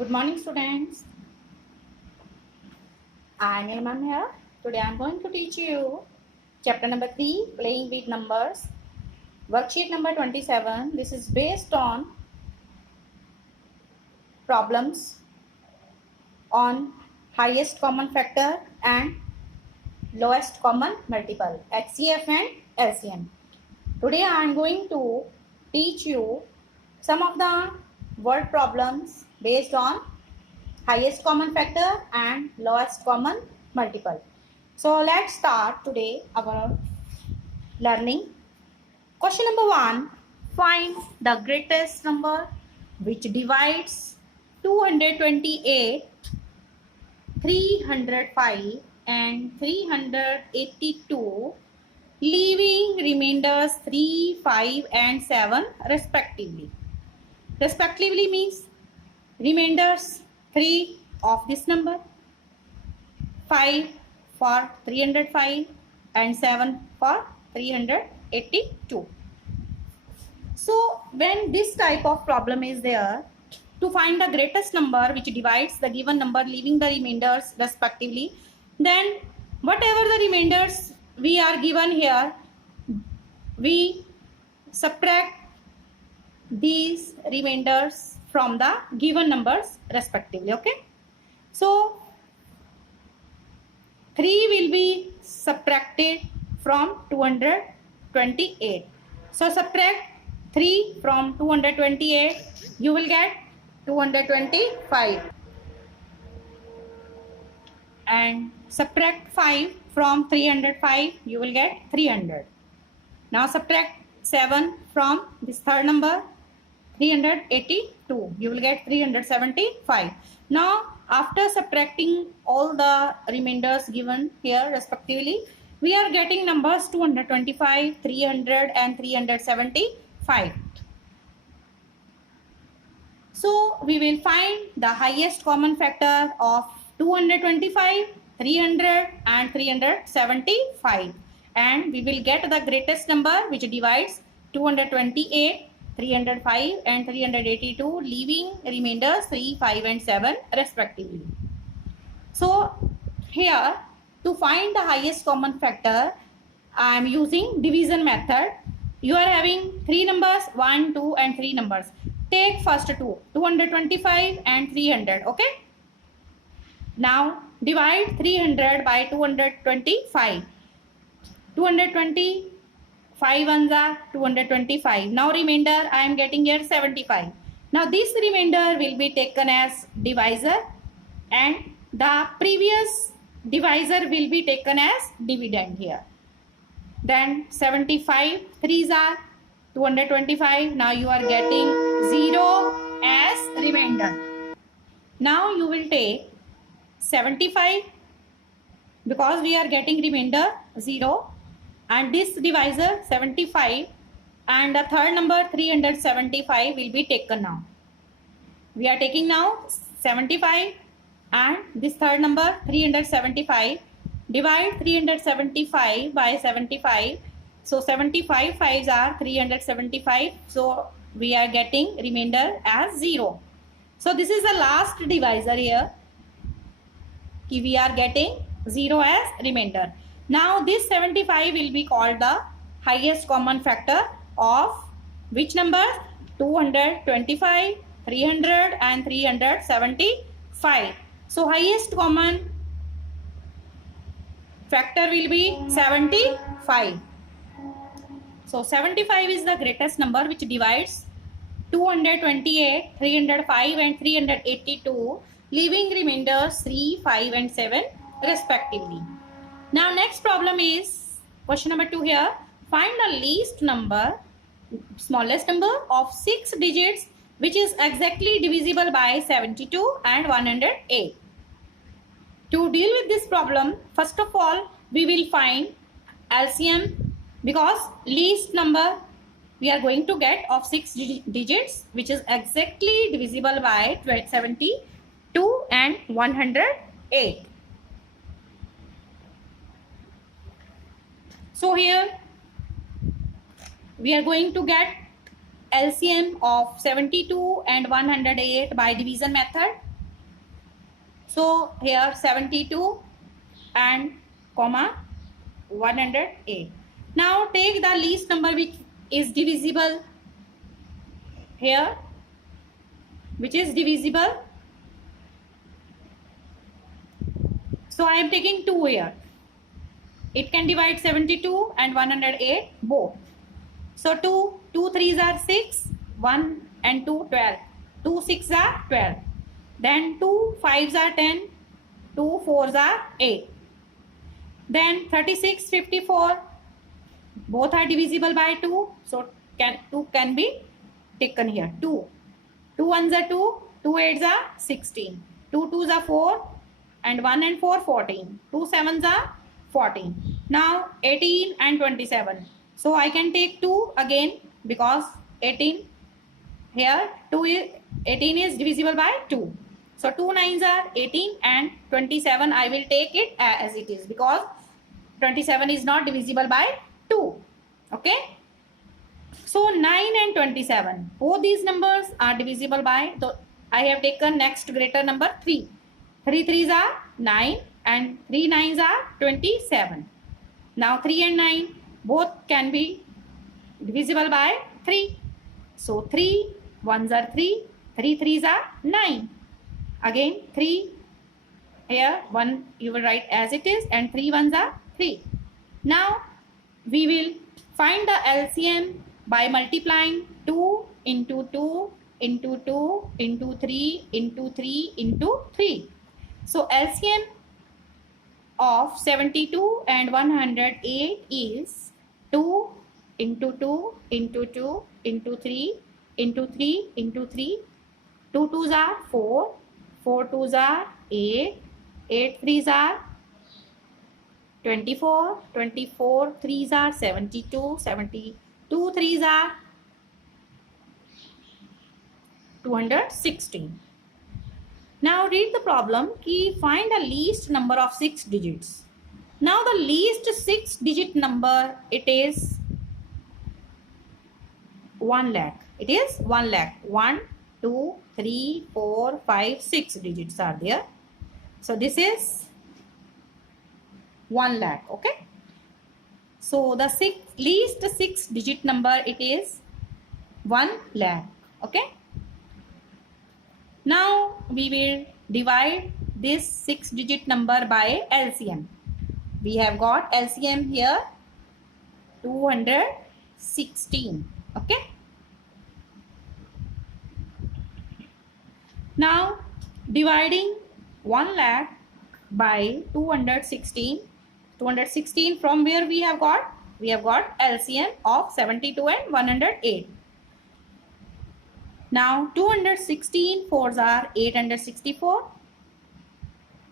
Good morning, students. I am Ilman here. Today I am going to teach you chapter number 3, Playing with Numbers, worksheet number 27. This is based on problems on highest common factor and lowest common multiple, HCF and LCM. Today I am going to teach you some of the word problems based on highest common factor and lowest common multiple. So let's start today our learning. Question number 1. Find the greatest number which divides 228, 305 and 382, leaving remainders 3, 5 and 7 respectively. Respectively means remainders 3 of this number, 5 for 305 and 7 for 382. So when this type of problem is there, to find the greatest number which divides the given number leaving the remainders respectively, then whatever the remainders we are given here, we subtract these remainders from the given numbers respectively. Okay, so 3 will be subtracted from 228. So subtract 3 from 228, you will get 225, and subtract 5 from 305, you will get 300. Now subtract 7 from this third number, 382, you will get 375. Now after subtracting all the remainders given here respectively, we are getting numbers 225, 300 and 375. So we will find the highest common factor of 225, 300 and 375, and we will get the greatest number which divides 228, 305 and 382, leaving remainders 3, 5 and 7 respectively. So here, to find the highest common factor, I am using division method. You are having 3 numbers, 1, 2 and 3 numbers. Take first 2, 225 and 300. Okay. Now divide 300 by 225. 225 ones are 225. Now remainder I am getting here 75. Now this remainder will be taken as divisor and the previous divisor will be taken as dividend here. Then 75 3s are 225. Now you are getting 0 as remainder. Now you will take 75 because we are getting remainder 0, and this divisor 75 and the third number 375 will be taken now. We are taking now 75 and this third number 375. Divide 375 by 75. So 75 5s are 375. So we are getting remainder as 0. So this is the last divisor here. We are getting 0 as remainder. Now this 75 will be called the highest common factor of which number? 225, 300 and 375. So highest common factor will be 75. So 75 is the greatest number which divides 228, 305 and 382, leaving remainders 3, 5 and 7 respectively. Now next problem is question number 2 here. Find the least number, smallest number of 6 digits which is exactly divisible by 72 and 108. To deal with this problem, first of all we will find LCM, because least number we are going to get of 6 digits which is exactly divisible by 72 and 108. So here we are going to get LCM of 72 and 108 by division method. So here 72 and comma 108. Now take the least number which is divisible here, which is divisible. So I am taking 2 here. It can divide 72 and 108 both. So 2 3s are 6, 1 and 2 12. 2 6 are 12. Then 2 5s are 10, 2 4s are 8. Then 36 54, both are divisible by 2. So 2 can be taken here. 2 1s are 2, 2 8s are 16, 2 2s are 4 and 1 and 4 14, 2 7s are 14. Now 18 and 27. So I can take 2 again because 18 here 18 is divisible by 2. So 2 9s are 18 and 27 I will take it as it is because 27 is not divisible by 2. Okay. So 9 and 27. Both these numbers are divisible by, so I have taken next greater number 3. 3 3s are 9 and 3 9s are 27. Now 3 and 9 both can be divisible by 3. So 3 1s are 3, 3 3s are 9. Again 3 here 1 you will write as it is and 3 1s are 3. Now we will find the LCM by multiplying 2 into 2 into 2 into 3 into 3 into 3. So LCM of 72 and 108 is 2 into 2 into 2 into 3 into 3 into 3. 2 2s are 4, 4 2s are 8, 8 3s are 24, 24 3s are 72, 72 3s are 216. Now read the problem. Find the least number of 6 digits. Now the least 6 digit number, it is 1 lakh. It is 1 lakh. 1, 2, 3, 4, 5, 6 digits are there. So this is 1 lakh. Okay. So the least 6 digit number, it is 1 lakh. Okay. Now we will divide this 6 digit number by LCM. We have got LCM here 216. Okay. Now dividing 1 lakh by 216. 216 from where we have got? We have got LCM of 72 and 108. Now 216 4s are 864.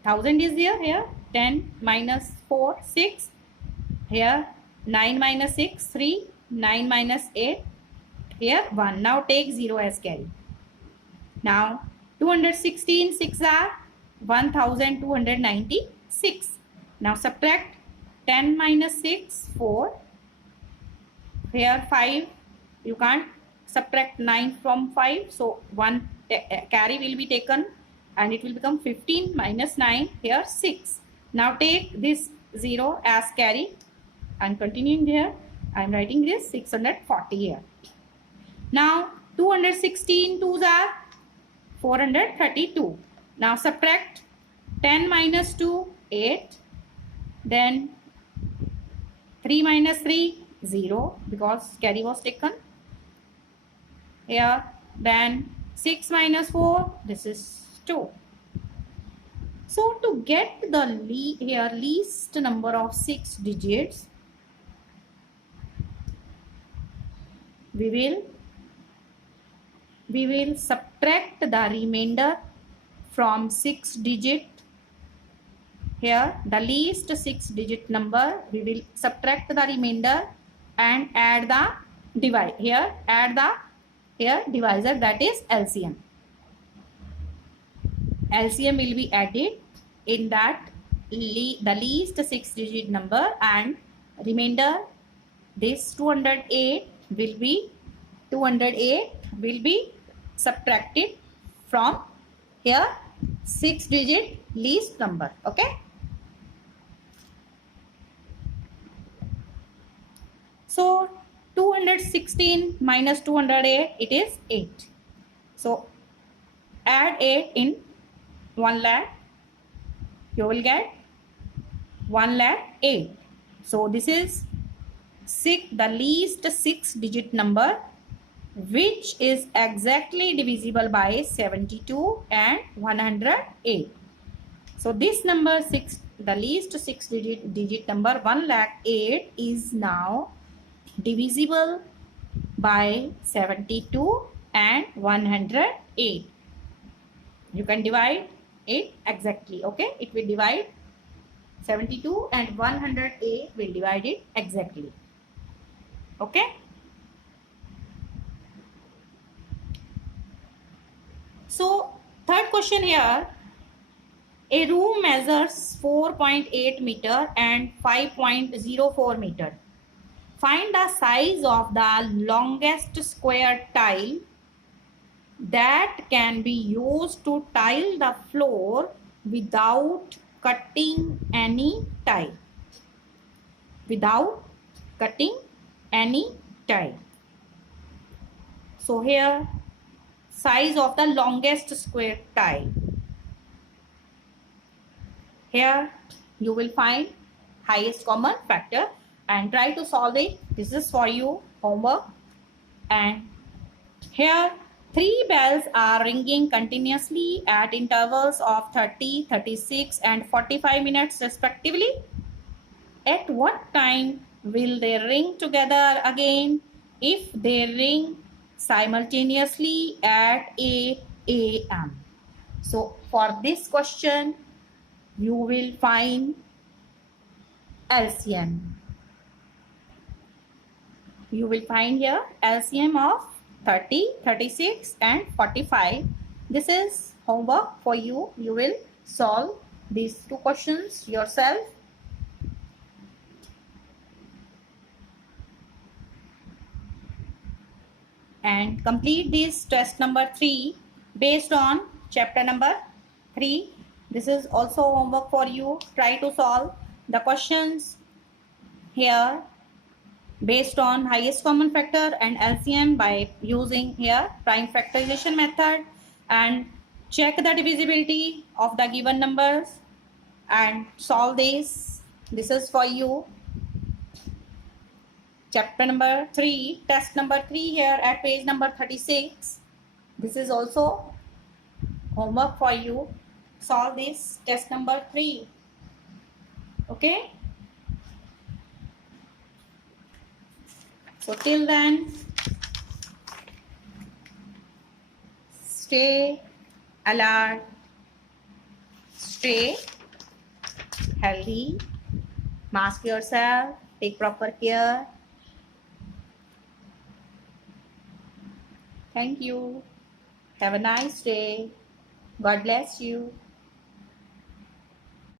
1000 is there here. 10 minus 4 6. Here 9 minus 6 3. 9 minus 8. Here 1. Now take 0 as carry. Now 216 6 are 1296. Now subtract 10 minus 6 4. Here 5. You can't subtract 9 from 5. So 1 carry will be taken and it will become 15 minus 9. Here 6. Now take this 0 as carry and continuing here. I am writing this 640 here. Now 216 2s are 432. Now subtract 10 minus 2 8. Then 3 minus 3 0 because carry was taken. Here then 6 minus 4, this is 2. So to get the least number of 6 digits, we will subtract the remainder from 6 digit. Here the least 6 digit number, we will subtract the remainder and add the divide. Here add the divisor, that is LCM. LCM will be added in that the least 6 digit number and remainder, this 208 will be subtracted from here 6-digit least number. Okay. So 216 minus 208, it is 8. So add 8 in 1 lakh, you will get 1 lakh 8. So this is the least 6-digit number which is exactly divisible by 72 and 108. So this number 6, the least 6-digit number 1 lakh 8 is now divisible by 72 and 108. You can divide it exactly. Okay, it will divide 72 and 108 will divide it exactly. Okay. So third question here, a room measures 4.8 meter and 5.04 meter. Find the size of the longest square tile that can be used to tile the floor without cutting any tile. Without cutting any tile. So here, size of the longest square tile. Here you will find highest common factor and try to solve it. This is for you homework. And here 3 bells are ringing continuously at intervals of 30, 36 and 45 minutes respectively. At what time will they ring together again? If they ring simultaneously at 8 a.m. So for this question, you will find LCM. You will find here LCM of 30, 36 and 45. This is homework for you. You will solve these 2 questions yourself. And complete this test number 3 based on chapter number 3. This is also homework for you. Try to solve the questions here based on highest common factor and LCM by using here prime factorization method, and check the divisibility of the given numbers and solve this. This is for you. Chapter number 3, test number 3 here at page number 36. This is also homework for you. Solve this test number 3. Okay. So till then, stay alert, stay healthy, mask yourself, take proper care. Thank you. Have a nice day. God bless you.